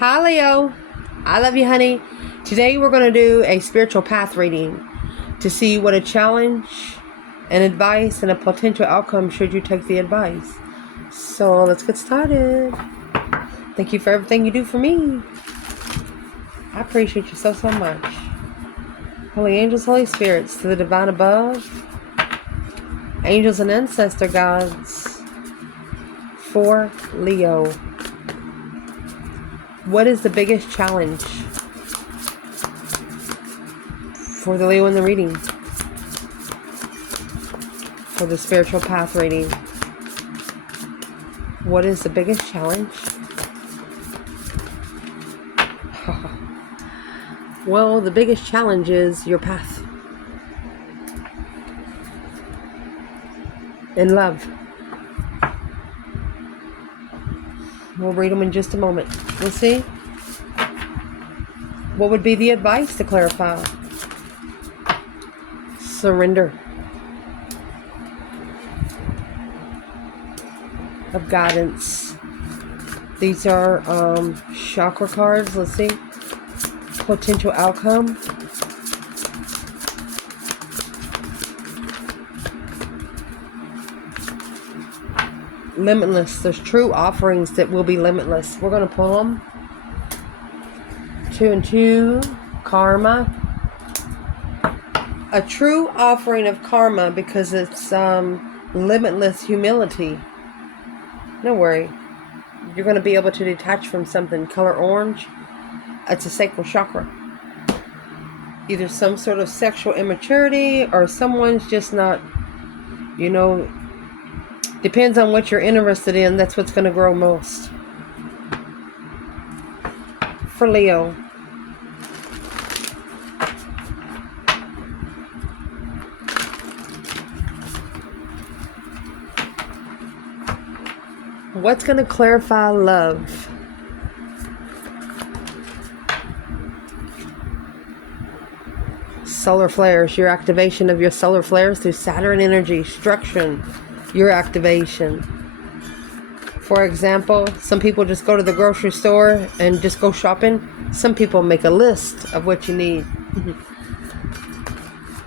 Hi Leo, I love you honey. Today we're going to do a spiritual path reading to see what a challenge, an advice, and a potential outcome should you take the advice. So let's get started. Thank you for everything you do for me. I appreciate you so much. Holy angels, Holy spirits, to the divine above, angels and ancestor gods, for Leo. What is the biggest challenge for the Leo in the reading? For the spiritual path reading. What is the biggest challenge? Well, the biggest challenge is your path. In love. We'll read them in just a moment. We'll see. What would be the advice to clarify? Surrender. Of guidance. These are chakra cards. Let's see. Potential outcome. Limitless. There's true offerings that will be limitless. We're going to pull them. 2 and 2. Karma. A true offering of karma because it's limitless humility. No worry. You're going to be able to detach from something. Color orange. It's a sacral chakra. Either some sort of sexual immaturity or someone's just not, depends on what you're interested in. That's what's going to grow most. For Leo. What's going to clarify love? Solar flares. Your activation of your solar flares through Saturn energy. Structure. Your activation. For example, some people just go to the grocery store and just go shopping. Some people make a list of what you need.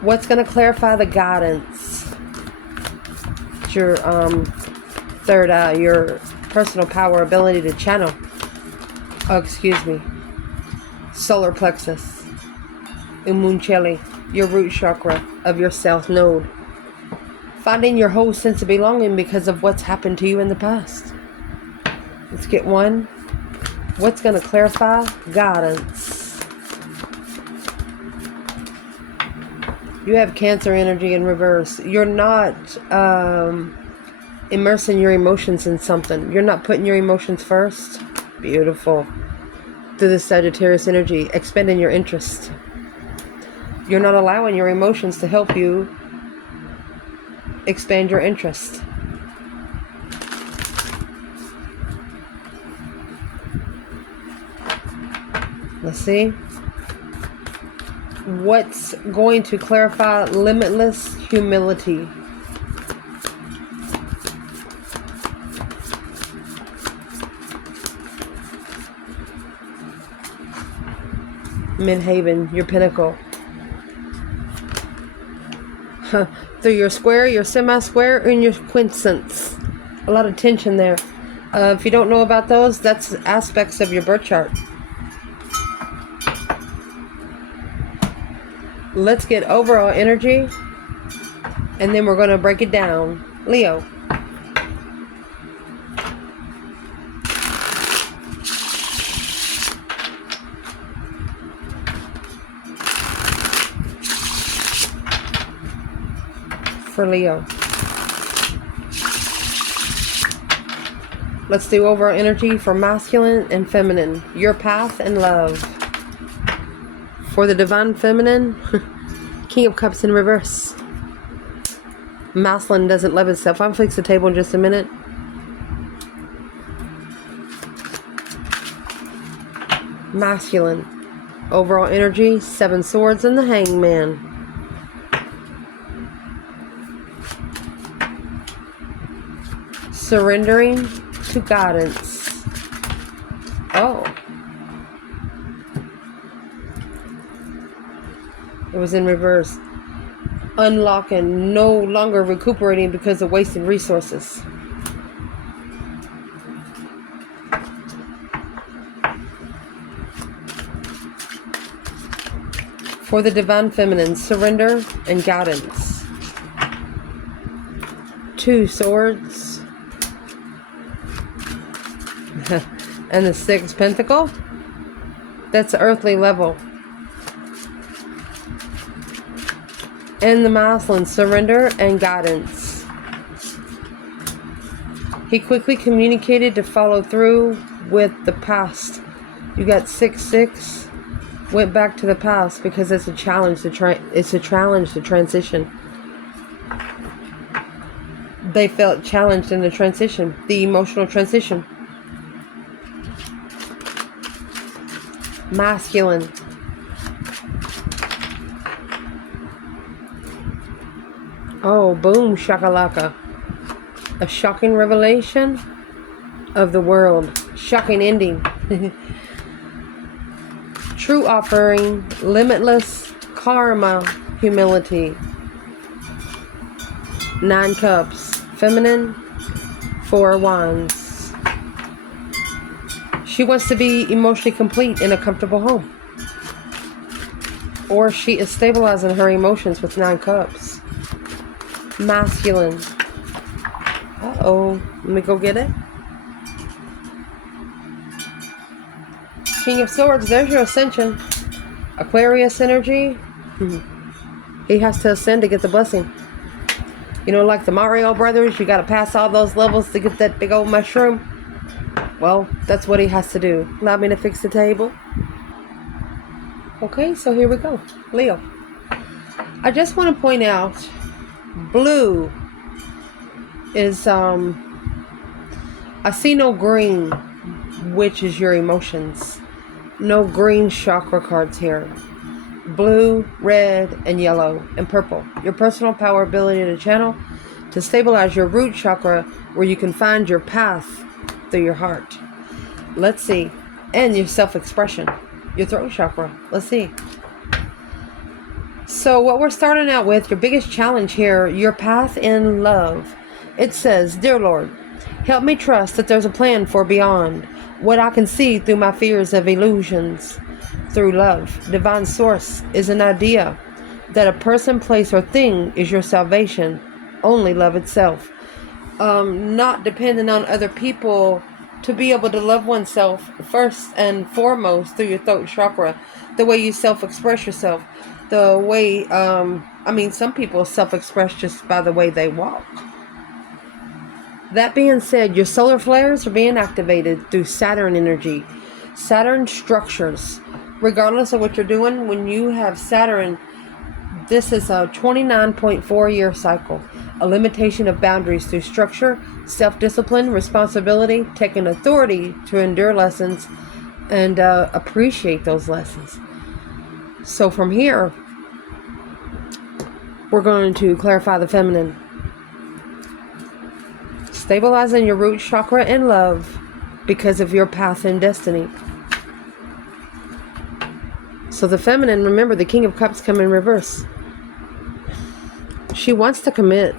What's going to clarify the guidance? It's your third eye, your personal power, ability to channel. Solar plexus. Umuncheli, your root chakra of your south node. Finding your whole sense of belonging because of what's happened to you in the past. Let's get one. What's going to clarify guidance? You have Cancer energy in reverse. You're not immersing your emotions in something. You're not putting your emotions first. Beautiful. Through the Sagittarius energy, expending your interest. You're not allowing your emotions to help you expand your interest. Let's see. What's going to clarify limitless humility? Midhaven, your pinnacle. Through your square, your semi-square, and your quincunx. A lot of tension there. If you don't know about those, that's aspects of your birth chart. Let's get overall energy, and then we're going to break it down. Leo. For Leo. Let's do overall energy for masculine and feminine. Your path and love. For the divine feminine, King of Cups in reverse. Masculine doesn't love itself. I'll fix the table in just a minute. Masculine. Overall energy, 7 swords and the hangman. Surrendering to guidance. Oh, It was in reverse. Unlocking, no longer recuperating because of wasted resources. For the divine feminine, surrender and guidance. 2 swords. And the 6 pentacle. That's earthly level. And the masculine, surrender and guidance. He quickly communicated to follow through with the past. You got 6-6. Went back to the past because it's a challenge to transition. They felt challenged in the transition, the emotional transition. Masculine. Oh, boom, shakalaka. A shocking revelation of the world. Shocking ending. True offering, limitless karma, humility. 9 cups, feminine, 4 wands. She wants to be emotionally complete in a comfortable home. Or she is stabilizing her emotions with 9 cups. Masculine. Uh-oh, let me go get it. King of Swords, there's your ascension. Aquarius energy. He has to ascend to get the blessing. You know, like the Mario Brothers, you got to pass all those levels to get that big old mushroom. Well, that's what he has to do. Allow me to fix the table. Okay, so here we go. Leo. I just want to point out, blue is, I see no green, which is your emotions. No green chakra cards here. Blue, red, and yellow, and purple. Your personal power ability to channel to stabilize your root chakra where you can find your path through your heart. Let's see. And your self-expression. Your throat chakra. Let's see. So what we're starting out with, your biggest challenge here, your path in love. It says, Dear Lord, help me trust that there's a plan for beyond what I can see through my fears of illusions. Through love, divine source is an idea that a person, place, or thing is your salvation. Only love itself. Not dependent on other people to be able to love oneself first and foremost through your throat chakra. The way you self-express yourself. The way, some people self-express just by the way they walk. That being said, your solar flares are being activated through Saturn energy. Saturn structures. Regardless of what you're doing, when you have Saturn, this is a 29.4 year cycle. A limitation of boundaries through structure, self-discipline, responsibility, taking authority to endure lessons, and appreciate those lessons. So from here, we're going to clarify the feminine. Stabilizing your root chakra in love because of your path and destiny. So the feminine, remember, the King of Cups come in reverse. She wants to commit,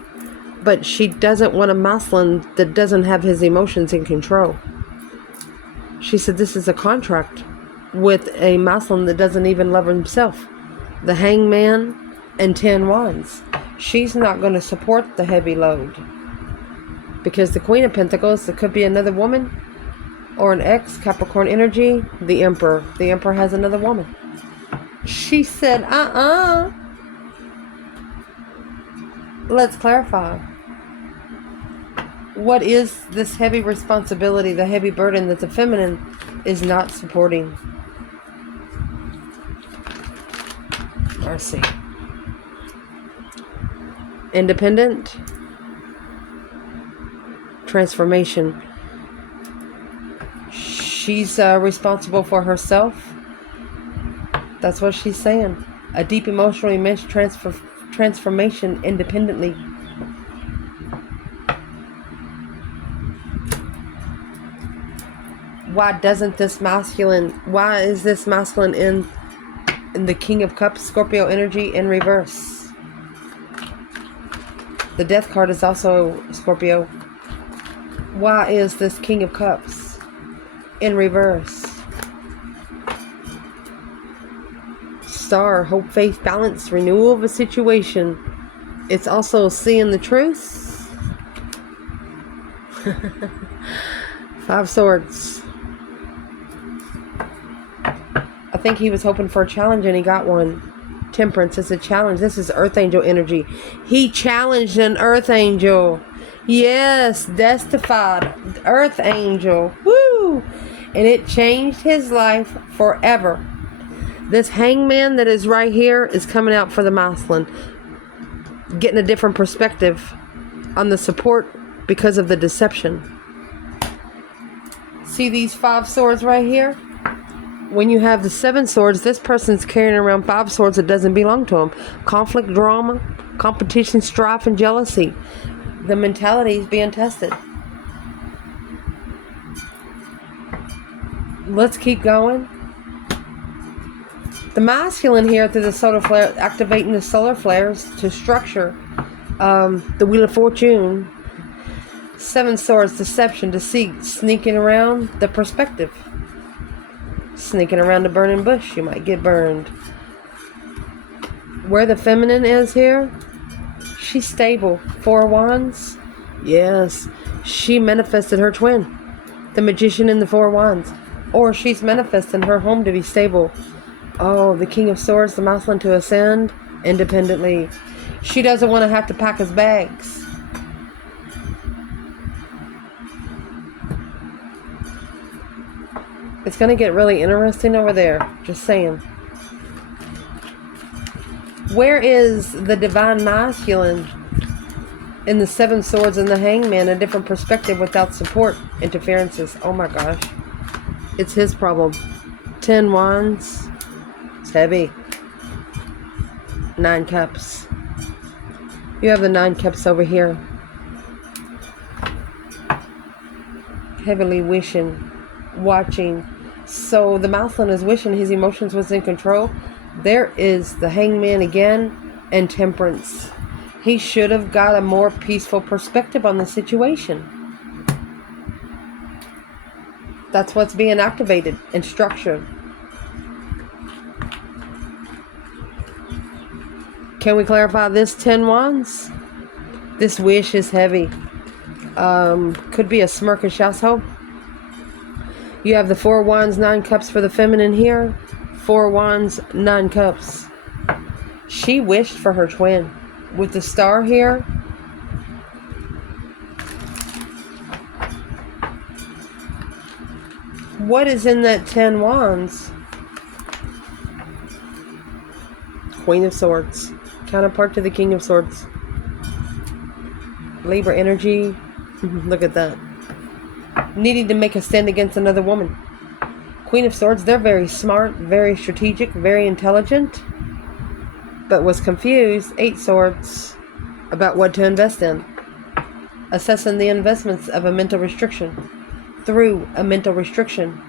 but she doesn't want a masculine that doesn't have his emotions in control. She said this is a contract with a masculine that doesn't even love himself. The Hangman and 10 wands. She's not going to support the heavy load. Because the Queen of Pentacles, there could be another woman or an ex, Capricorn energy, the Emperor. The Emperor has another woman. She said, Let's clarify. What is this heavy responsibility, the heavy burden that the feminine is not supporting? Mercy. Independent. Transformation. She's responsible for herself. That's what she's saying. A deep emotional immense transformation independently. Why is this masculine in And the King of Cups, Scorpio energy in reverse. The Death card is also Scorpio. Why is this King of Cups in reverse? Star, hope, faith, balance, renewal of a situation. It's also seeing the truth. 5 Swords. I think he was hoping for a challenge and he got one. Temperance is a challenge. This is Earth Angel energy. He challenged an Earth Angel. Yes, Destified Earth Angel. Woo! And it changed his life forever. This Hangman that is right here is coming out for the masculine. Getting a different perspective on the support because of the deception. See these 5 swords right here? When you have the 7 swords, this person's carrying around 5 swords that doesn't belong to them. Conflict, drama, competition, strife, and jealousy. The mentality is being tested. Let's keep going. The masculine here through the solar flare, activating the solar flares to structure the Wheel of Fortune. 7 swords, deception, deceit, sneaking around the perspective. Sneaking around the burning bush, you might get burned. Where the feminine is here, she's stable. 4 Wands, yes, she manifested her twin, the Magician in the 4 Wands, or she's manifesting her home to be stable. Oh, the King of Swords, the masculine to ascend independently. She doesn't want to have to pack his bags. It's going to get really interesting over there. Just saying. Where is the divine masculine in the 7 swords and the Hangman? A different perspective without support. Interferences. Oh my gosh. It's his problem. 10 Wands. It's heavy. 9 Cups. You have the 9 Cups over here. Heavily wishing. Watching. So the masculine is wishing his emotions was in control. There is the Hangman again and Temperance. He should have got a more peaceful perspective on the situation. That's what's being activated and structured. Can we clarify this 10 Wands? This wish is heavy. Could be a smirkish asshole. You have the 4 Wands, 9 Cups for the feminine here. 4 Wands, 9 Cups. She wished for her twin. With the star here. What is in that 10 Wands? Queen of Swords. Counterpart to the King of Swords. Libra energy. Look at that. Needing to make a stand against another woman. Queen of Swords, they're very smart, very strategic, very intelligent, but was confused, 8 Swords, about what to invest in. Assessing the investments of a mental restriction through a mental restriction.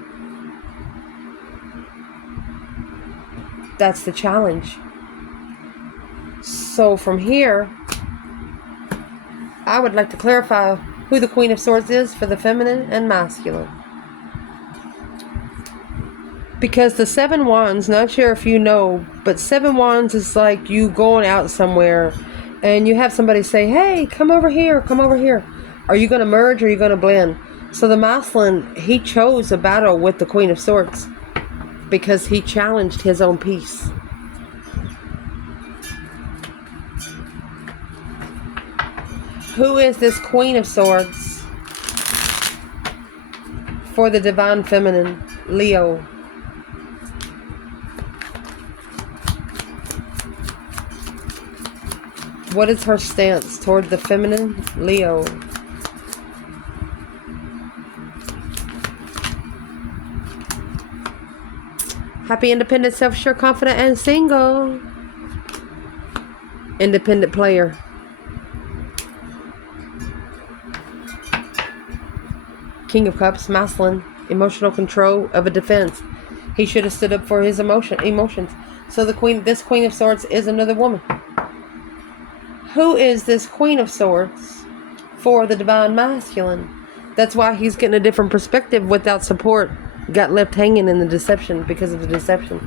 That's the challenge. So from here, I would like to clarify who the Queen of Swords is for the feminine and masculine. Because the 7 Wands, not sure if you know, but 7 Wands is like you going out somewhere and you have somebody say, hey, come over here, come over here. Are you going to merge or are you going to blend? So the masculine, he chose a battle with the Queen of Swords because he challenged his own peace. Who is this Queen of Swords for the divine feminine, Leo? What is her stance toward the feminine, Leo? Happy, independent, self-assured, confident, and single. Independent player. King of Cups, masculine, emotional control of a defense. He should have stood up for his emotions. So this Queen of Swords is another woman. Who is this Queen of Swords for the Divine Masculine? That's why he's getting a different perspective without support. Got left hanging in the deception because of the deception.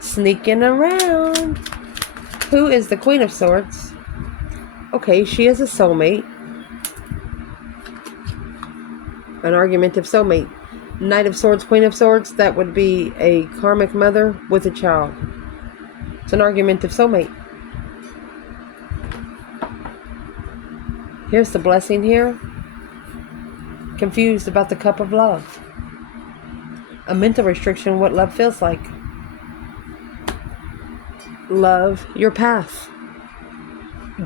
Sneaking around. Who is the Queen of Swords? Okay, she is a soulmate. An argumentative soulmate. Knight of Swords, Queen of Swords, that would be a karmic mother with a child. It's an argumentative soulmate. Here's the blessing here. Confused about the cup of love. A mental restriction, what love feels like. Love your path.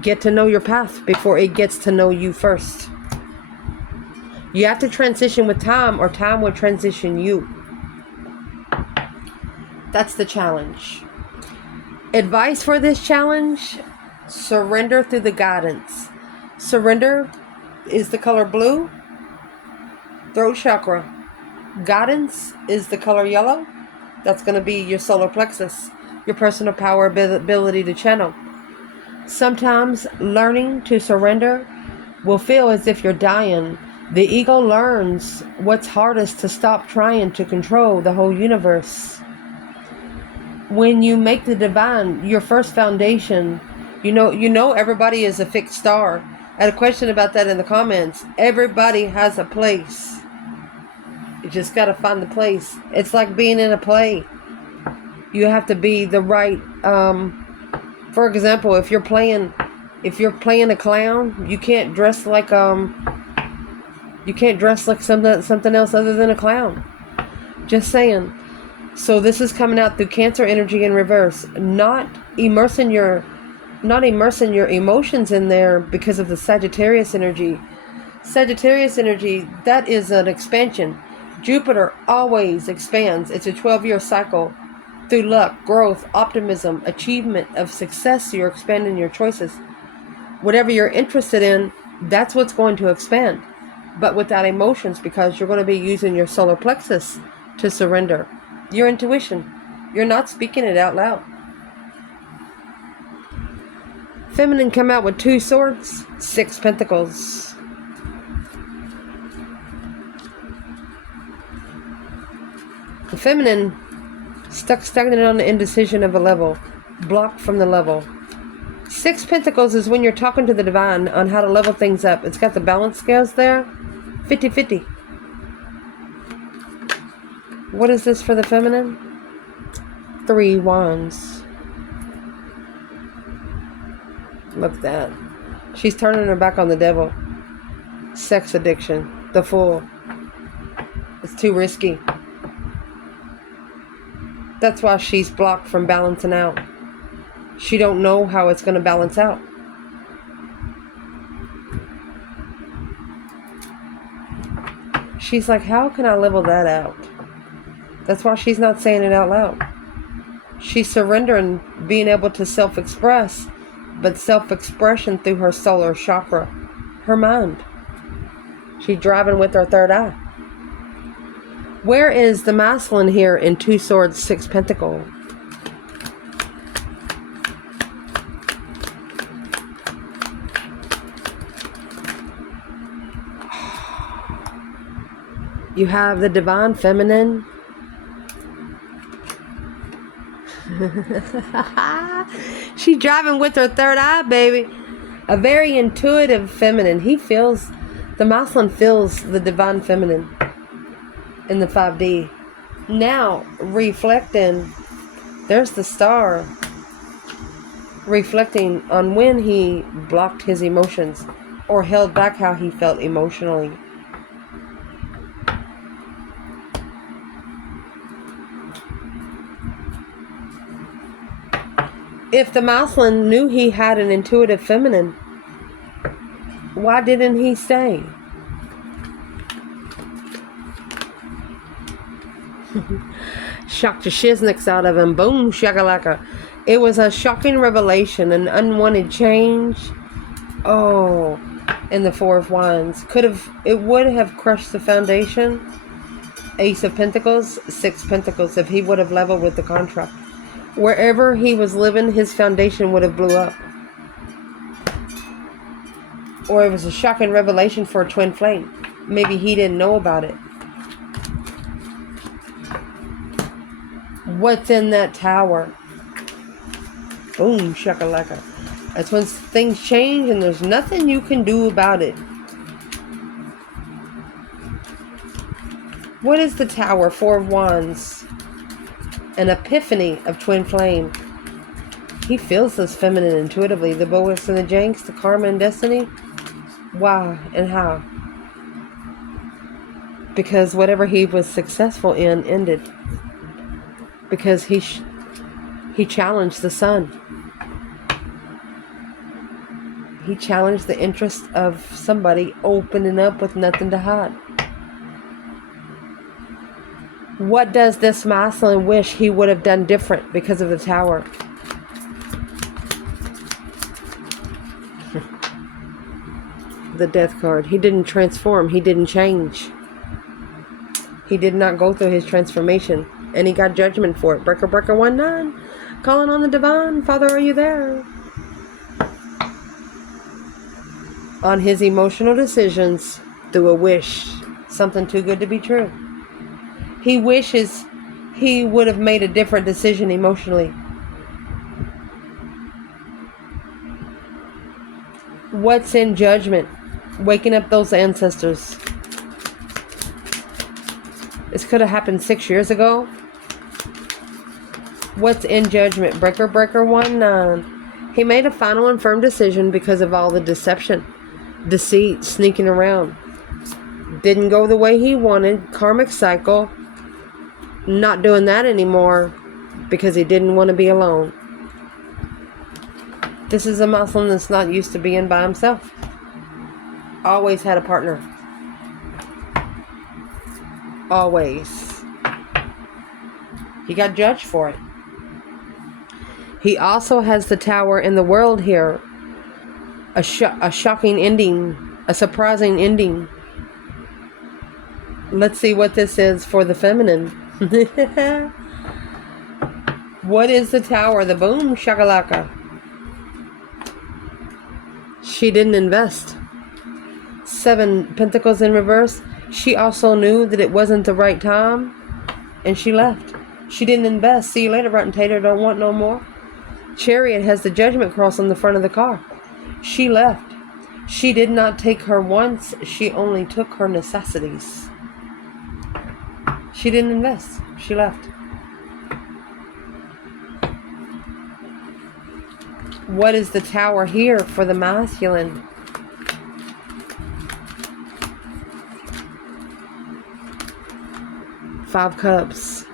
Get to know your path before it gets to know you first. You have to transition with time, or time will transition you. That's the challenge. Advice for this challenge: surrender through the guidance. Surrender is the color blue, throat chakra. Guidance is the color yellow. That's going to be your solar plexus, your personal power, ability to channel. Sometimes learning to surrender will feel as if you're dying. The ego learns what's hardest to stop trying to control the whole universe. When you make the divine your first foundation, you know everybody is a fixed star. I had a question about that in the comments. Everybody has a place. You just got to find the place. It's like being in a play. You have to be the right. For example, if you're playing a clown, you can't dress like something else other than a clown. Just saying. So this is coming out through Cancer energy in reverse. Not immersing your emotions in there because of the Sagittarius energy. Sagittarius energy, that is an expansion. Jupiter always expands. It's a 12-year cycle. Through luck, growth, optimism, achievement of success, you're expanding your choices. Whatever you're interested in, that's what's going to expand. But without emotions, because you're going to be using your solar plexus to surrender. Your intuition. You're not speaking it out loud. Feminine come out with 2 swords, 6 pentacles. The feminine stagnant on the indecision of a level, blocked from the level. 6 pentacles is when you're talking to the divine on how to level things up. It's got the balance scales there, 50-50. What is this for the feminine? 3 wands. Look at that. She's turning her back on the devil. Sex addiction. The Fool. It's too risky. That's why she's blocked from balancing out. She don't know how it's going to balance out. She's like, how can I level that out? That's why she's not saying it out loud. She's surrendering being able to self-express, but self-expression through her solar chakra, her mind. She's driving with her third eye. Where is the masculine here in 2 swords, 6 pentacles? You have the divine feminine. She's driving with her third eye, baby. A very intuitive feminine. The masculine feels the divine feminine in the 5D. Now, reflecting, there's the star reflecting on when he blocked his emotions or held back how he felt emotionally. If the masculine knew he had an intuitive feminine, why didn't he stay? Shocked the shiznicks out of him. Boom, shakalaka. It was a shocking revelation, an unwanted change. Oh, and the 4 of Wands. It would have crushed the foundation. Ace of Pentacles, 6 Pentacles, if he would have leveled with the contract. Wherever he was living, his foundation would have blew up. Or it was a shocking revelation for a twin flame. Maybe he didn't know about it. What's in that tower? Boom, shakalaka. That's when things change and there's nothing you can do about it. What is the tower? 4 of Wands. An epiphany of twin flame. He feels this feminine intuitively. The Boas and the Janks, the karma and destiny. Why and how? Because whatever he was successful in ended. Because he challenged the sun. He challenged the interest of somebody opening up with nothing to hide. What does this masculine wish he would have done different because of the tower? The Death card. He didn't transform. He didn't change. He did not go through his transformation. And he got judgment for it. Breaker, breaker, 1-9. Calling on the divine. Father, are you there? On his emotional decisions through a wish. Something too good to be true. He wishes he would have made a different decision emotionally. What's in judgment? Waking up those ancestors. This could have happened 6 years ago. What's in judgment? Breaker, breaker, 1-9. He made a final and firm decision because of all the deception, deceit, sneaking around. Didn't go the way he wanted. Karmic cycle. Not doing that anymore because he didn't want to be alone. This is a Muslim that's not used to being by himself. Always had a partner. Always. He got judged for it. He also has the tower in the world here. A shocking ending. A surprising ending. Let's see what this is for the feminine. What is the tower? The boom shakalaka. She didn't invest. 7 Pentacles in reverse. She also knew that it wasn't the right time. And she left. She didn't invest. See you later, rotten tater. Don't want no more. Chariot has the judgment cross on the front of the car. She left. She did not take her wants. She only took her necessities. She didn't invest. She left. What is the tower here for the masculine? Five Cups.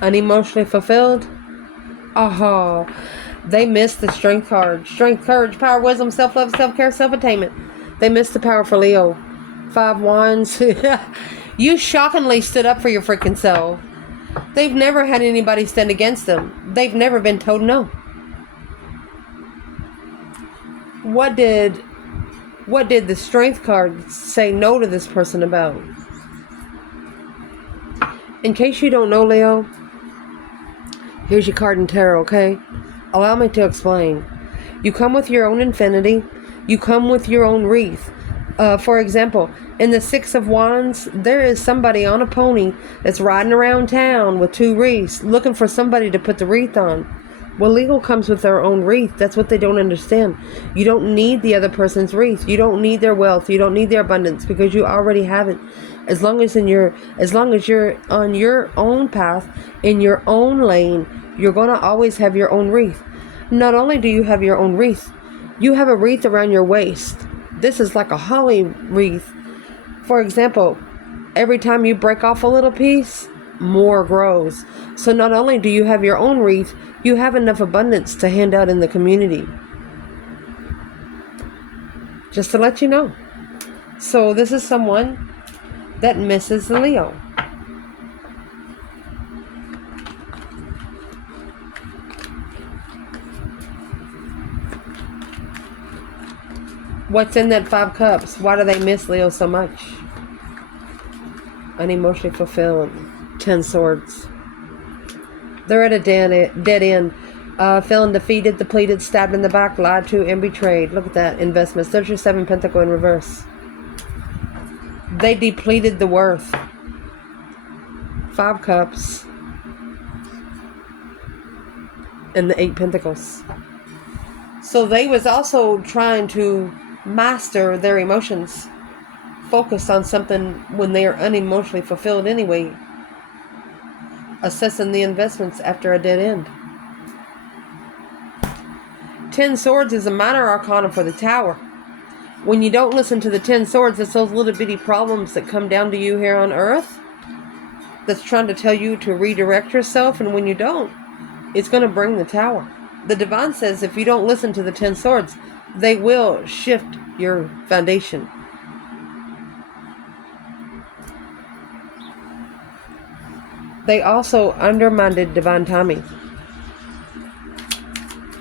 Unemotionally fulfilled. Oh, they missed the Strength card. Strength, courage, power, wisdom, self-love, self-care, self-attainment. They missed the power for Leo. 5 Wands. You shockingly stood up for your freaking self. They've never had anybody stand against them. They've never been told no. What did the Strength card say no to this person about? In case you don't know, Leo, here's your card in tarot, okay? Allow me to explain. You come with your own infinity. You come with your own wreath. For example, in the 6 of Wands, there is somebody on a pony that's riding around town with 2 wreaths, looking for somebody to put the wreath on. Well, Leo comes with their own wreath. That's what they don't understand. You don't need the other person's wreath. You don't need their wealth. You don't need their abundance because you already have it. As long as you're on your own path, in your own lane, you're going to always have your own wreath. Not only do you have your own wreath, you have a wreath around your waist. This is like a holly wreath. For example, every time you break off a little piece, more grows. So not only do you have your own wreath, you have enough abundance to hand out in the community. Just to let you know. So this is someone that misses the Leo. What's in that 5 Cups? Why do they miss Leo so much? Unemotionally fulfilled. 10 Swords. They're at a dead end. Feeling defeated, depleted, stabbed in the back, lied to, and betrayed. Look at that. Investments. There's your 7 Pentacle in reverse. They depleted the worth. 5 Cups. And the 8 Pentacles. So they was also trying to master their emotions. Focus on something when they are unemotionally fulfilled anyway. Assessing the investments after a dead end. 10 Swords is a minor arcana for the Tower. When you don't listen to the 10 Swords, it's those little bitty problems that come down to you here on Earth that's trying to tell you to redirect yourself, and when you don't, it's going to bring the Tower. The Divine says if you don't listen to the 10 Swords, they will shift your foundation. They also undermined divine timing.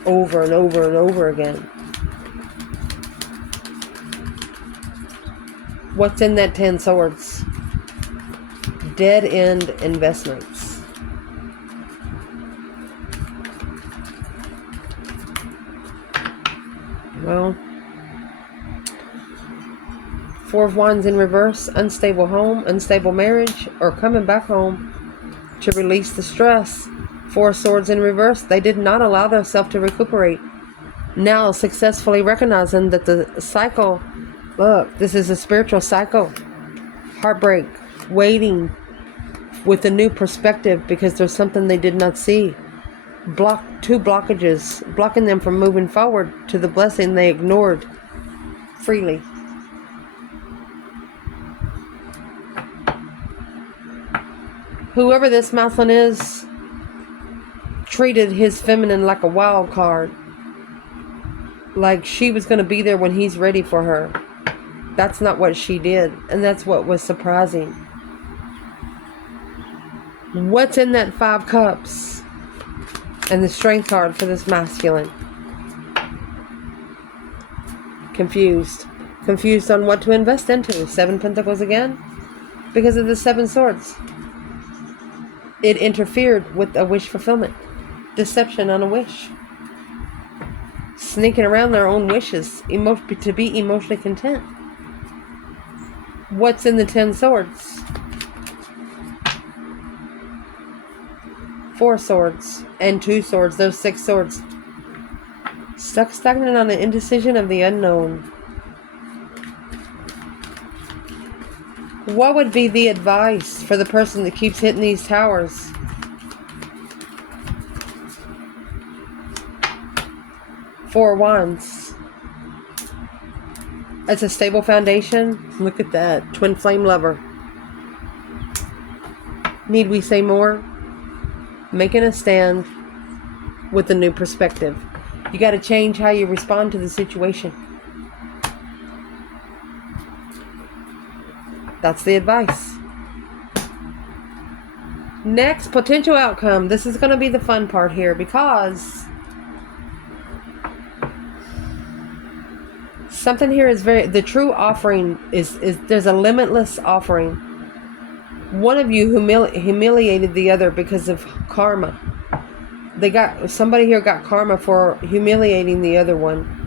Over and over and over again. What's in that 10 Swords? Dead end investments. Well, 4 of Wands in reverse, unstable home, unstable marriage, or coming back home to release the stress. 4 Swords in reverse. They did not allow themselves to recuperate. Now successfully recognizing that the cycle, look, this is a spiritual cycle. Heartbreak, waiting with a new perspective because there's something they did not see. 2 blockages, blocking them from moving forward to the blessing they ignored freely. Whoever this Maslin is, treated his feminine like a wild card. Like she was going to be there when he's ready for her. That's not what she did. And that's what was surprising. What's in that 5 Cups? And the Strength card for this masculine. Confused. Confused on what to invest into. 7 Pentacles again. Because of the 7 Swords. It interfered with a wish fulfillment. Deception on a wish. Sneaking around their own wishes to be emotionally content. What's in the 10 Swords? 4 Swords and 2 Swords. Those 6 Swords. Stuck stagnant on the indecision of the unknown. What would be the advice for the person that keeps hitting these towers? Four Wands. It's a stable foundation. Look at that. Twin flame lover. Need we say more? Making a stand with a new perspective. You got to change how you respond to the situation. That's the advice. Next, potential outcome. This is going to be the fun part here because something here is the true offering is there's a limitless offering. One of you humiliated the other because of karma. Somebody here got karma for humiliating the other one.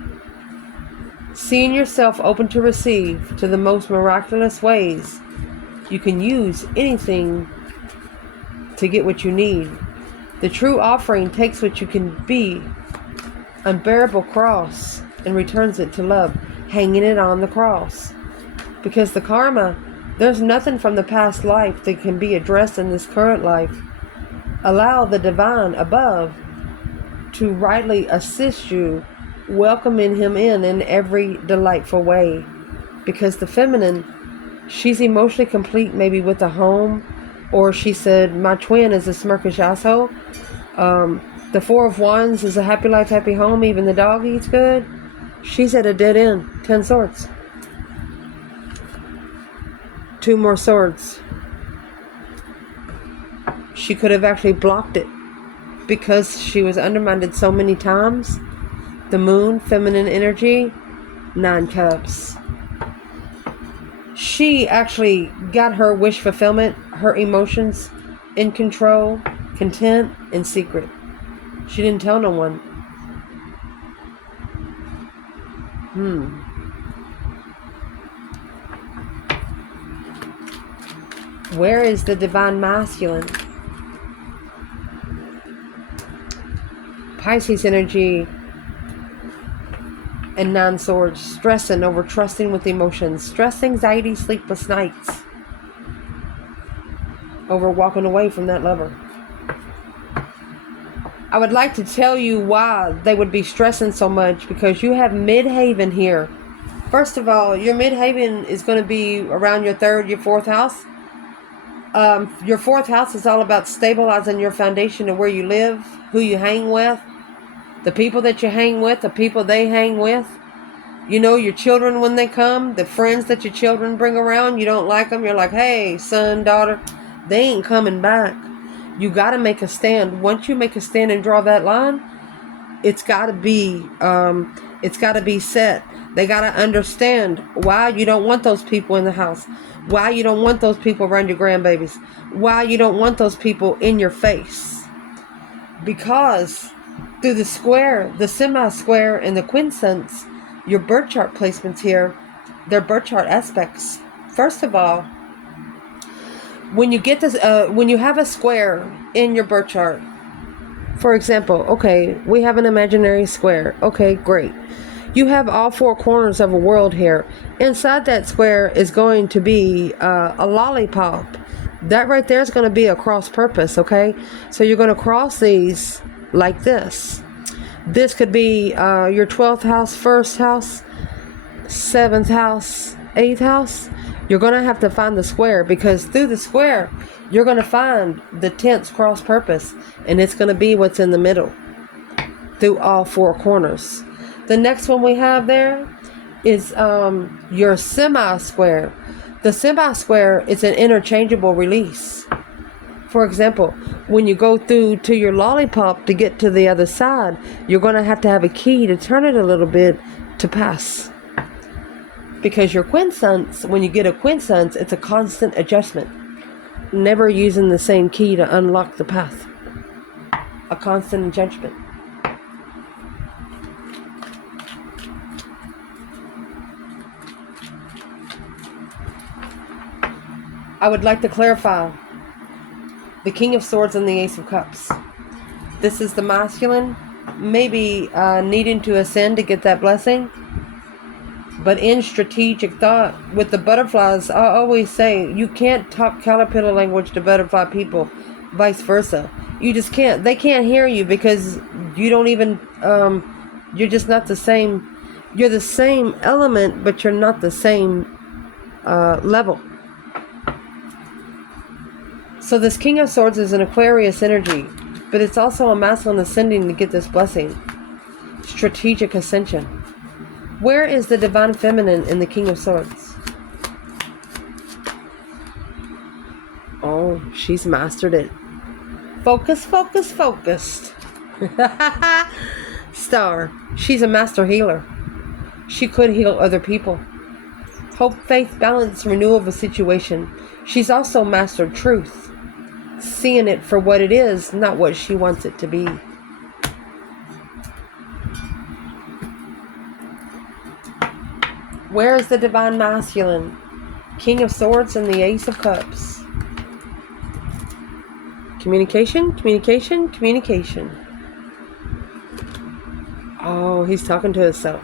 Seeing yourself open to receive to the most miraculous ways. You can use anything to get what you need. The true offering takes what you can be, unbearable cross, and returns it to love, hanging it on the cross. Because the karma, there's nothing from the past life that can be addressed in this current life. Allow the divine above to rightly assist you, welcoming him in every delightful way. Because the feminine, she's emotionally complete maybe with a home, or she said, my twin is a smirkish asshole. The Four of Wands is a happy life, happy home, even the dog eats good. She's at a dead end. 10 Swords. 2 more Swords. She could have actually blocked it because she was undermined so many times. The Moon, feminine energy, 9 Cups. She actually got her wish fulfillment, her emotions in control, content, in secret. She didn't tell no one. Where is the divine masculine? Pisces energy and 9 swords. Stressing over trusting with emotions. Stress, anxiety, sleepless nights. Over walking away from that lover. I would like to tell you why they would be stressing so much, because you have midhaven here. First of all, your midhaven is going to be around your 3rd, your 4th house. Your 4th house is all about stabilizing your foundation of where you live, who you hang with, the people that you hang with, the people they hang with. You know, your children when they come, the friends that your children bring around, you don't like them. You're like, hey, son, daughter, they ain't coming back. You got to make a stand. Once you make a stand and draw that line, it's got to be set. They got to understand why you don't want those people in the house, why you don't want those people around your grandbabies, why you don't want those people in your face. Because through the square, the semi-square, and the quincunx, your birth chart placements here, they're birth chart aspects. First of all, when you get this, when you have a square in your birth chart, for example, okay, we have an imaginary square. Okay, great. You have all 4 corners of a world here. Inside that square is going to be a lollipop. That right there is going to be a cross purpose, okay? So you're going to cross these like this. This could be your 12th house, 1st house, 7th house, 8th house. You're going to have to find the square, because through the square, you're going to find the 10th cross purpose, and it's going to be what's in the middle through all 4 corners. The next one we have there is your semi-square. The semi-square is an interchangeable release. For example, when you go through to your lollipop to get to the other side, you're going to have a key to turn it a little bit to pass. Because your quincunx, when you get a quincunx, it's a constant adjustment. Never using the same key to unlock the path. A constant adjustment. I would like to clarify the King of Swords and the Ace of Cups. This is the masculine, maybe needing to ascend to get that blessing. But in strategic thought, with the butterflies, I always say, you can't talk caterpillar language to butterfly people, vice versa. You just can't. They can't hear you because you don't even, you're just not the same. You're the same element, but you're not the same level. So this King of Swords is an Aquarius energy, but it's also a masculine ascending to get this blessing. Strategic ascension. Where is the divine feminine in the King of Swords? Oh, she's mastered it. Focus, focus, focused. Star. She's a master healer. She could heal other people. Hope, faith, balance, renewal of a situation. She's also mastered truth. Seeing it for what it is, not what she wants it to be. Where is the divine masculine? King of Swords and the Ace of Cups. Communication, communication, communication. Oh, he's talking to himself.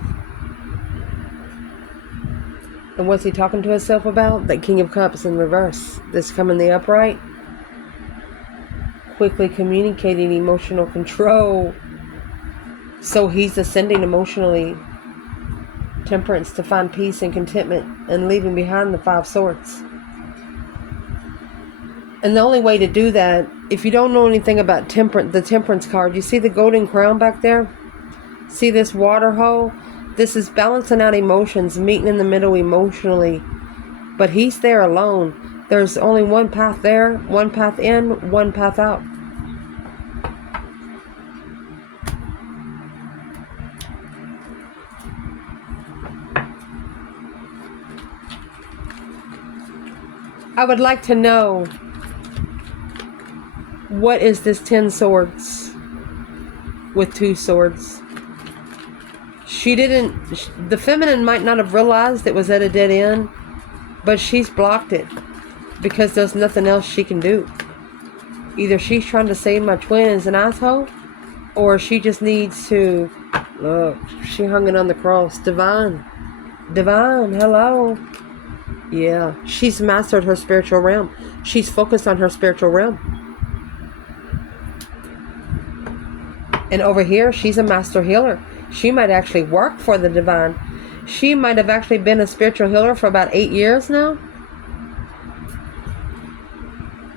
And what's he talking to himself about? That King of Cups in reverse. This coming the upright. Quickly communicating emotional control. So he's ascending emotionally. Temperance to find peace and contentment and leaving behind the 5 swords. And the only way to do that, if you don't know anything about the temperance card, you see the golden crown back there? See this water hole? This is balancing out emotions, meeting in the middle emotionally. But he's there alone. There's only one path there, one path in, one path out. I would like to know What is this 10 swords with 2 swords? The feminine might not have realized it was at a dead end, but she's blocked it because there's nothing else she can do. Either she's trying to say my twin is an asshole, or she just needs to, look, she hung it on the cross. Divine, hello. Yeah, she's mastered her spiritual realm. She's focused on her spiritual realm. And over here, she's a master healer. She might actually work for the divine. She might have actually been a spiritual healer for about 8 years now.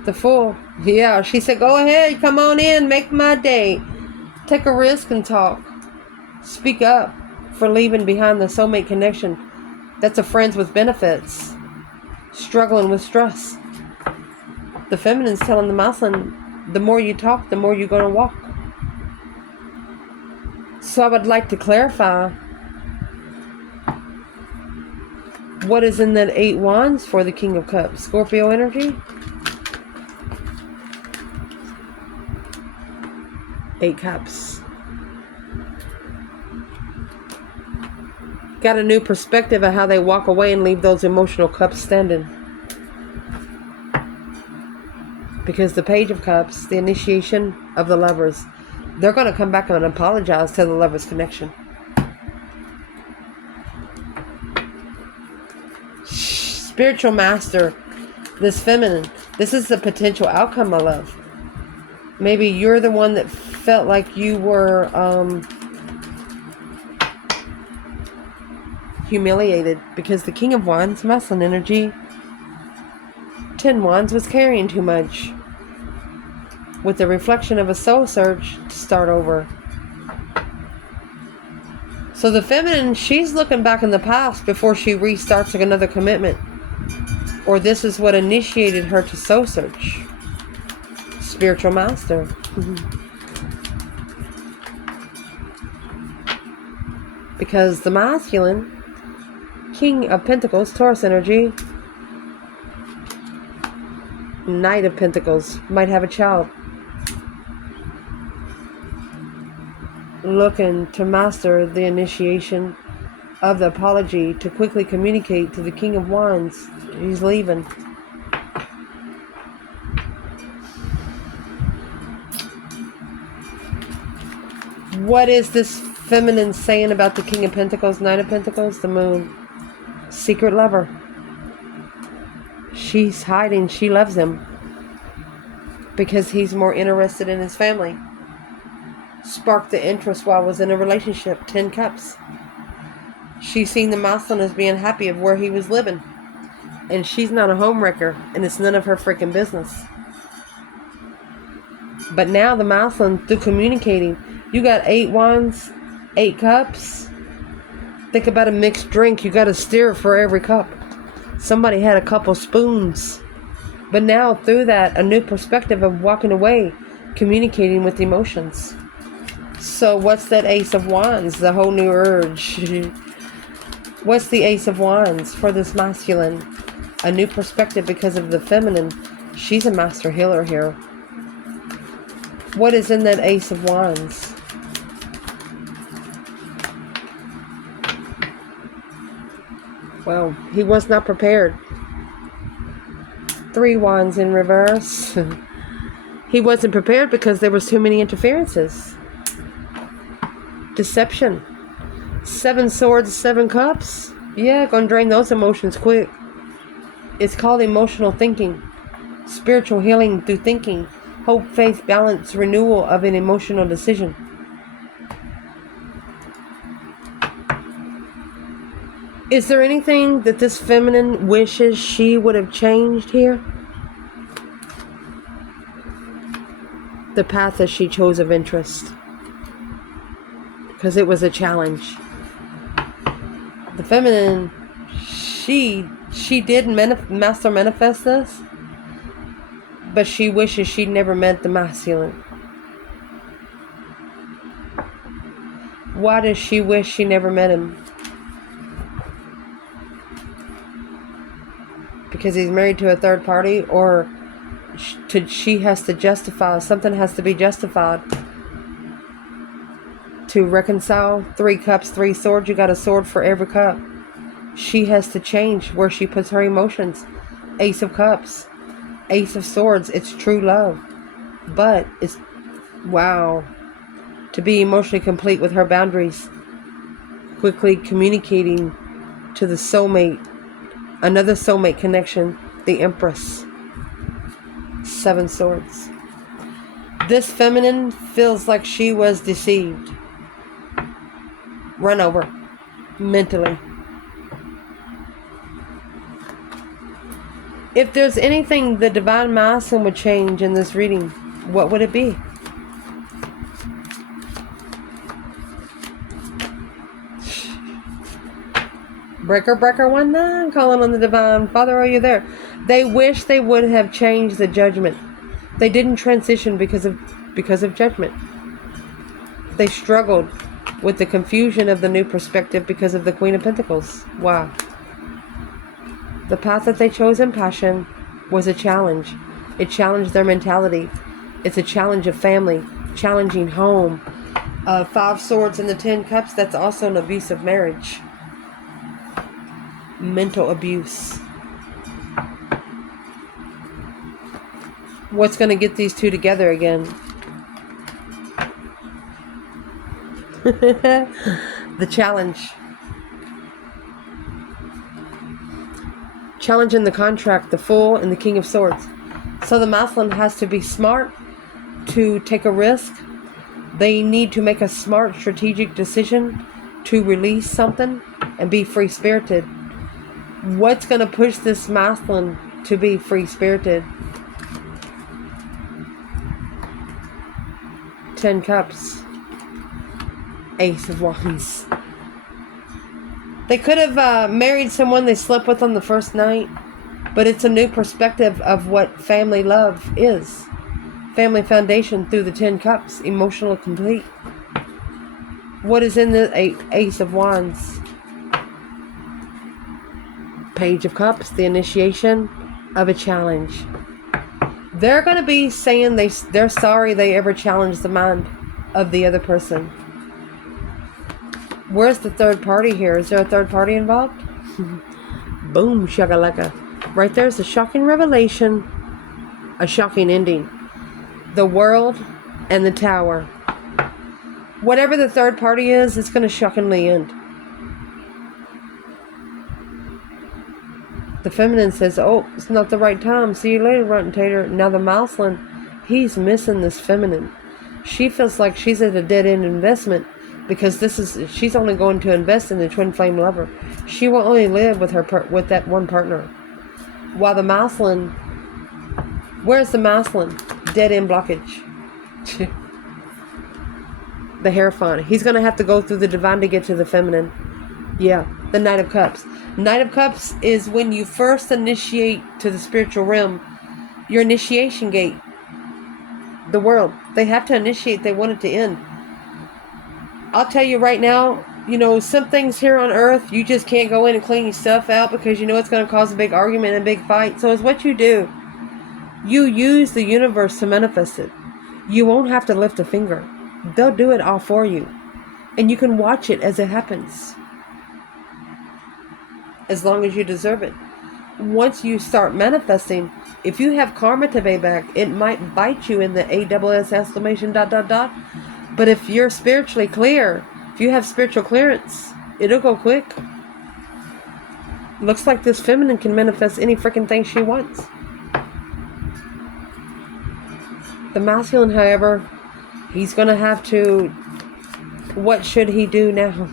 The Fool. Yeah, she said, go ahead, come on in, make my day. Take a risk and talk. Speak up for leaving behind the soulmate connection. That's a friends with benefits. Struggling with stress. The feminine's telling the masculine, the more you talk, the more you're going to walk. So I would like to clarify what is in that 8 wands for the King of Cups. Scorpio energy. 8 cups. Got a new perspective of how they walk away and leave those emotional cups standing. Because the Page of Cups, the initiation of the lovers, they're going to come back and apologize to the lovers' connection. Spiritual master, this feminine, this is the potential outcome, my love. Maybe you're the one that felt like you were humiliated because the King of Wands, masculine energy, 10 wands was carrying too much. With the reflection of a soul search to start over. So the feminine, she's looking back in the past before she restarts another commitment. Or this is what initiated her to soul search. Spiritual master. Because the masculine, King of Pentacles, Taurus energy, Knight of Pentacles, might have a child. Looking to master the initiation of the apology to quickly communicate to the King of Wands. He's leaving. What is this feminine saying about the King of Pentacles, Knight of Pentacles, the Moon? Secret lover. She's hiding. She loves him because he's more interested in his family. Sparked the interest while I was in a relationship. 10 cups. She's seen the masculine as being happy of where he was living. And she's not a homewrecker. And it's none of her freaking business. But now the masculine, through communicating, you got 8 wands, 8 cups. Think about a mixed drink. You got to stir for every cup. Somebody had a couple spoons. But now through that, a new perspective of walking away, communicating with emotions. So what's that Ace of Wands? The whole new urge. What's the Ace of Wands for this masculine? A new perspective because of the feminine. She's a master healer here. What is in that Ace of Wands? Well, he was not prepared. 3 wands in reverse. He wasn't prepared because there was too many interferences. Deception. 7 swords, 7 cups. Yeah, gonna drain those emotions quick. It's called emotional thinking. Spiritual healing through thinking. Hope, faith, balance, renewal of an emotional decision. Is there anything that this feminine wishes she would have changed here? The path that she chose of interest. Because it was a challenge. The feminine, she did master manifest this. But she wishes she'd never met the masculine. Why does she wish she never met him? Because he's married to a third party, or she has to justify, something has to be justified to reconcile. 3 cups, 3 swords. You got a sword for every cup. She has to change where she puts her emotions. Ace of Cups, Ace of Swords. It's true love, but it's, wow, to be emotionally complete with her boundaries, quickly communicating to the soulmate, another soulmate connection, the Empress. 7 swords. This feminine feels like she was deceived, run over mentally. If there's anything the divine masculine would change in this reading, what would it be? Breaker 19, calling on the divine. Father, are you there? They wish they would have changed the judgment. They didn't transition because of judgment. They struggled with the confusion of the new perspective because of the Queen of Pentacles. Wow. The path that they chose in passion was a challenge. It challenged their mentality. It's a challenge of family, challenging home. 5 swords and the 10 cups, that's also an abusive marriage. Mental abuse. What's going to get these two together again? The challenge. Challenge in the contract, the Fool and the King of Swords. So the masculine has to be smart to take a risk. They need to make a smart strategic decision to release something and be free-spirited. What's going to push this masculine to be free-spirited? 10 cups. Ace of Wands. They could have married someone they slept with on the first night, but it's a new perspective of what family love is. Family foundation through the 10 cups. Emotional complete. What is in the Ace of Wands? Page of Cups. The initiation of a challenge. They're going to be saying they're sorry they ever challenged the mind of the other person. Where's the third party here? Is there a third party involved? Boom, shakalaka. Right there's a shocking revelation, a shocking ending. The World and the Tower. Whatever the third party is, it's going to shockingly end. The feminine says, oh, it's not the right time. See you later, Runt and Tater. Now the masculine, he's missing this feminine. She feels like she's at a dead-end investment because she's only going to invest in the twin flame lover. She will only live with with that one partner. While the masculine, where's the masculine? Dead-end blockage. The Hierophant. He's going to have to go through the divine to get to the feminine. Yeah, the Knight of Cups. Knight of Cups is when you first initiate to the spiritual realm, your initiation gate. The world. They have to initiate. They want it to end. I'll tell you right now, some things here on earth, you just can't go in and clean your stuff out because you know it's going to cause a big argument and a big fight. So it's what you do. You use the universe to manifest it. You won't have to lift a finger. They'll do it all for you. And you can watch it as it happens. As long as you deserve it. Once you start manifesting, if you have karma to pay back, it might bite you in the ASS exclamation ... But if you're spiritually clear, if you have spiritual clearance, it'll go quick. Looks like this feminine can manifest any freaking thing she wants. The masculine, however, he's going to have to... What should he do now?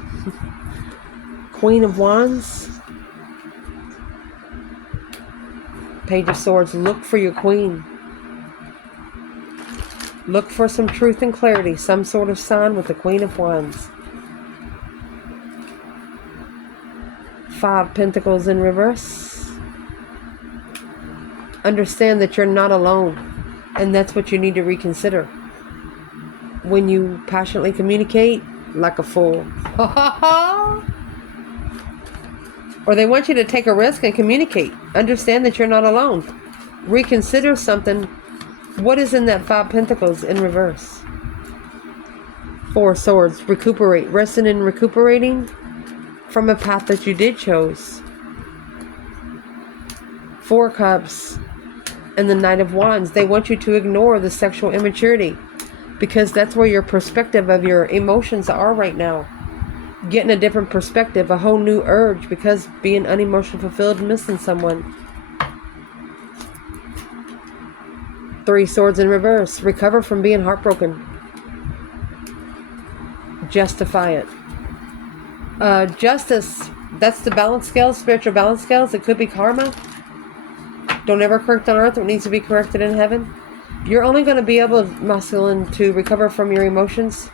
Queen of Wands. Page of Swords. Look for your queen. Look for some truth and clarity, some sort of sign with the Queen of Wands. 5 Pentacles in reverse. Understand that you're not alone, and that's what you need to reconsider. When you passionately communicate, like a fool. Or they want you to take a risk and communicate. Understand that you're not alone. reconsider something. What is in that 5 Pentacles in reverse? 4 Swords, recuperate, resting and recuperating from a path that you did chose. 4 Cups and the Knight of Wands. They want you to ignore the sexual immaturity because that's where your perspective of your emotions are right now. Getting a different perspective, a whole new urge because being unemotionally fulfilled and missing someone. 3 Swords in reverse, recover from being heartbroken. Justify it. Justice, that's the balance scales, spiritual balance scales. It could be karma. Don't ever correct on earth what needs to be corrected in heaven. You're only going to be able, masculine, to recover from your emotions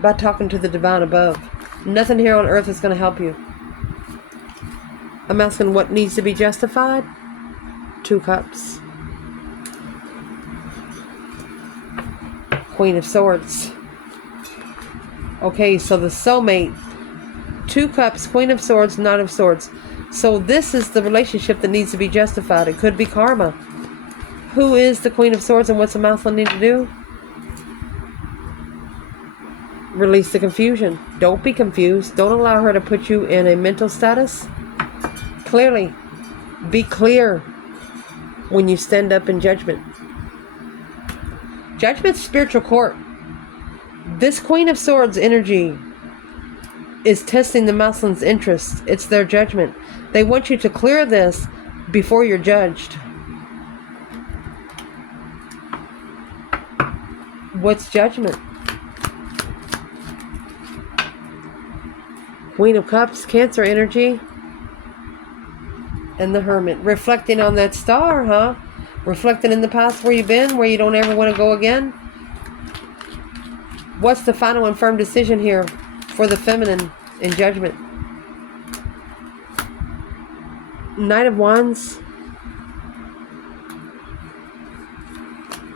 by talking to the divine above. Nothing here on earth is going to help you. I'm asking what needs to be justified. 2 Cups. Queen of Swords. Okay, so the soulmate. 2 Cups, Queen of Swords, Knight of Swords. So this is the relationship that needs to be justified. It could be karma. Who is the Queen of Swords and what's the masculine need to do? Release the confusion. Don't be confused. Don't allow her to put you in a mental status. Clearly. Be clear when you stand up in judgment. Judgment's spiritual court. This Queen of Swords energy is testing the masculine's interest. It's their judgment. They want you to clear this before you're judged. What's judgment? Queen of Cups, Cancer energy. And the Hermit. Reflecting on that star, huh? Reflecting in the past where you've been, where you don't ever want to go again. What's the final and firm decision here for the feminine in judgment? Knight of Wands.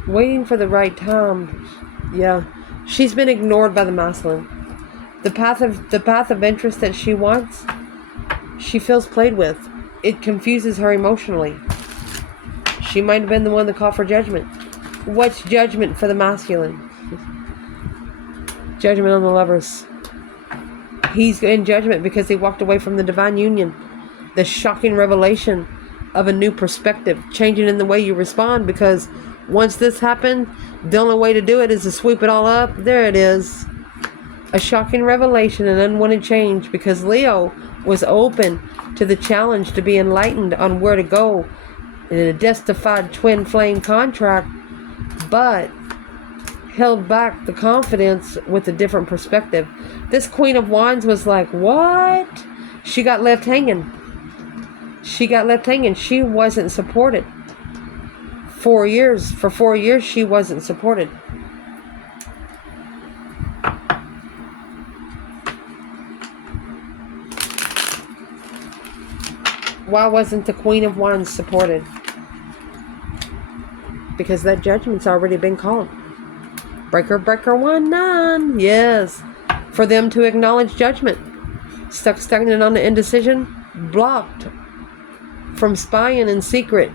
Waiting for the right time. Yeah. She's been ignored by the masculine. The path of interest that she wants, she feels played with. It confuses her emotionally. She might have been the one that called for judgment. What's judgment for the masculine? Judgment on the Lovers. He's in judgment because he walked away from the divine union. The shocking revelation of a new perspective. Changing in the way you respond, because once this happened, the only way to do it is to sweep it all up. There it is. A shocking revelation, an unwanted change, because Leo was open to the challenge to be enlightened on where to go in a justified twin flame contract, but held back the confidence with a different perspective. This Queen of Wands was like, what? She got left hanging. She got left hanging. She wasn't supported. 4 years. For 4 years, she wasn't supported. Why wasn't the Queen of Wands supported? Because that judgment's already been called. Breaker, breaker, 1-9. Yes. For them to acknowledge judgment. Stuck stagnant on the indecision. Blocked from spying in secret.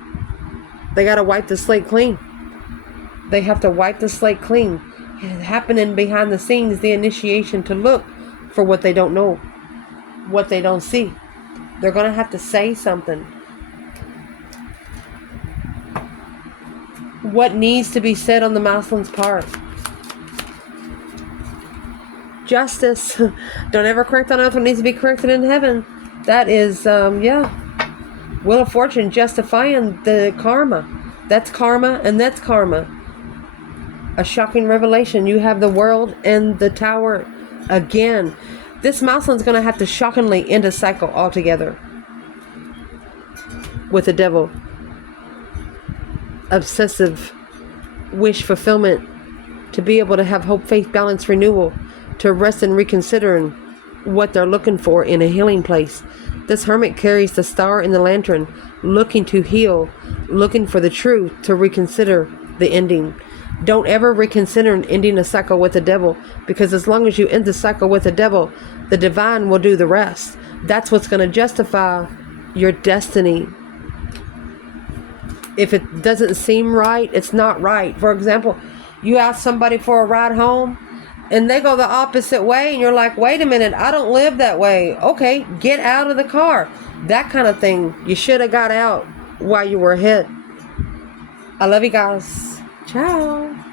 They got to wipe the slate clean. They have to wipe the slate clean. It's happening behind the scenes, the initiation to look for what they don't know. What they don't see. They're going to have to say something. What needs to be said on the masculine's part? Justice. Don't ever correct on earth what needs to be corrected in heaven. That is, Wheel of Fortune justifying the karma. That's karma and that's karma. A shocking revelation. You have the World and the Tower again. This masculine's going to have to shockingly end a cycle altogether. With the Devil. Obsessive wish fulfillment. To be able to have hope, faith, balance, renewal. To rest and reconsidering what they're looking for in a healing place. This Hermit carries the star and the lantern, looking to heal, looking for the truth, to reconsider the ending. Don't ever reconsider ending a cycle with the Devil, because as long as you end the cycle with the Devil, the divine will do the rest. That's what's going to justify your destiny. if it doesn't seem right, it's not right. For example, you ask somebody for a ride home and they go the opposite way and you're like, wait a minute, I don't live that way. Okay, get out of the car. That kind of thing. You should have got out while you were hit. I love you guys. Ciao.